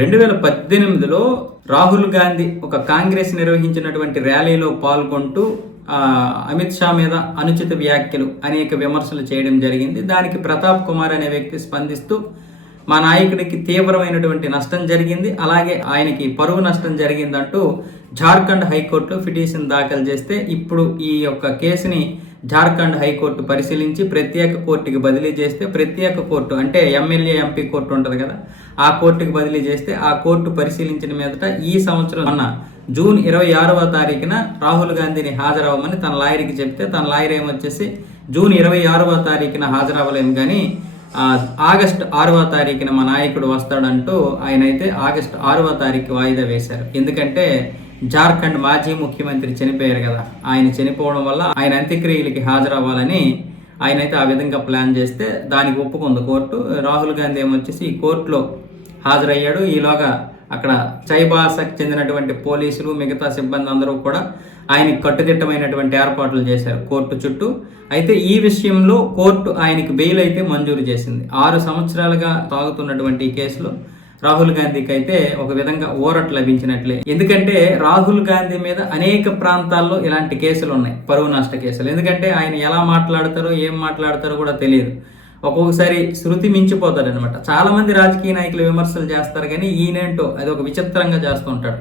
రెండు వేల పద్దెనిమిదిలో రాహుల్ గాంధీ ఒక కాంగ్రెస్ నిర్వహించినటువంటి ర్యాలీలో పాల్గొంటూ అమిత్ షా మీద అనుచిత వ్యాఖ్యలు అనేక విమర్శలు చేయడం జరిగింది. దానికి ప్రతాప్ కుమార్ అనే వ్యక్తి స్పందిస్తూ మా నాయకుడికి తీవ్రమైనటువంటి నష్టం జరిగింది. అలాగే ఆయనకి పరువు నష్టం జరిగిందంటూ జార్ఖండ్ హైకోర్టులో పిటిషన్ దాఖలు చేస్తే ఇప్పుడు ఈ యొక్క కేసుని జార్ఖండ్ హైకోర్టు పరిశీలించి ప్రత్యేక కోర్టుకి బదిలీ చేస్తే ప్రత్యేక కోర్టు అంటే ఎమ్మెల్యే ఎంపీ కోర్టు ఉంటుంది కదా ఆ కోర్టుకి బదిలీ చేస్తే ఆ కోర్టు పరిశీలించిన మీదట ఈ సంవత్సరం అన్న జూన్ ఇరవై ఆరవ తారీఖున రాహుల్ గాంధీని హాజరవ్వమని తన లాయర్కి చెప్తే తన లాయర్ ఏమొచ్చేసి జూన్ ఇరవై ఆరవ తారీఖున హాజరవ్వలేము కానీ ఆగస్టు ఆరవ తారీఖున మా నాయకుడు వస్తాడంటూ ఆయన అయితే ఆగస్టు ఆరవ తారీఖు వాయిదా వేశారు. ఎందుకంటే జార్ఖండ్ మాజీ ముఖ్యమంత్రి చనిపోయారు కదా. ఆయన చనిపోవడం వల్ల ఆయన అంత్యక్రియలకి హాజరవ్వాలని ఆయన అయితే ఆ విధంగా ప్లాన్ చేస్తే దానికి ఒప్పుకుంది కోర్టు. రాహుల్ గాంధీ ఏమొచ్చేసి ఈ కోర్టులో హాజరయ్యాడు. ఈలోగా అక్కడ చైబాసకు చెందినటువంటి పోలీసులు మిగతా సిబ్బంది అందరూ కూడా ఆయనకి కట్టుదిట్టమైనటువంటి ఏర్పాట్లు చేశారు కోర్టు చుట్టూ. అయితే ఈ విషయంలో కోర్టు ఆయనకి బెయిల్ అయితే మంజూరు చేసింది. ఆరు సంవత్సరాలుగా సాగుతున్నటువంటి ఈ కేసులో రాహుల్ గాంధీకి అయితే ఒక విధంగా ఊరట్ లభించినట్లే. ఎందుకంటే రాహుల్ గాంధీ మీద అనేక ప్రాంతాల్లో ఇలాంటి కేసులు ఉన్నాయి పరువు నష్ట కేసులు. ఎందుకంటే ఆయన ఎలా మాట్లాడతారో ఏం మాట్లాడతారో కూడా తెలియదు. ఒక్కొక్కసారి శృతి మించిపోతాడు అనమాట చాలా మంది రాజకీయ నాయకులు విమర్శలు చేస్తారు కానీ ఈయనేంటో అది ఒక విచిత్రంగా చేస్తుంటాడు.